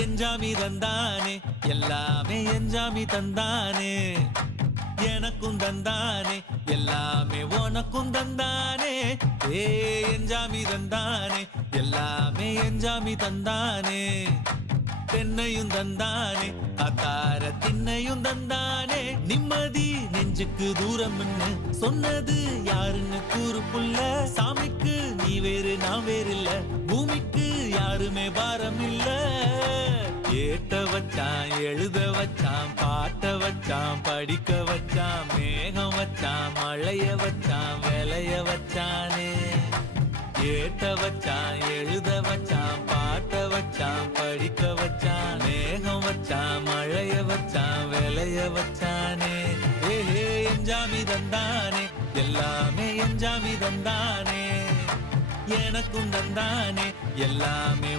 எஞ்சாமி தந்தானே எல்லாமே எஞ்சாமி தந்தானே எனக்கும் தந்தானே எல்லாமே உனக்கும் தந்தானே ஏ எஞ்சாமி தந்தானே எல்லாமே எஞ்சாமி தந்தானே தென்னையும் தந்தானே காத்தார திண்ணையும் தந்தானே நிம்மதி நெஞ்சுக்கு தூரம்னு சொன்னது யாருன்னு கூறு புள்ள சாமிக்கு நீ வேறு நான் வேறு இல்ல பூமிக்கு யாருமே பாரம் இல்ல ஏட்ட வச்சான் எழுத வச்சான் பாட்ட வச்சான் படிக்க வச்சான் மேகம் வச்சான் மழைய வச்சான் விளைய வச்சானே ஏட்ட வச்சான் எழுத வச்சான் பாட்ட வச்சான் படிக்க வச்சான் மேகம் வச்சான் மழைய வச்சான் விளைய வச்சானே ஏஹே எஞ்சாமி தந்தானே எல்லாமே எஞ்சாமி தந்தானே எனக்கும் தந்தானே எல்லாமே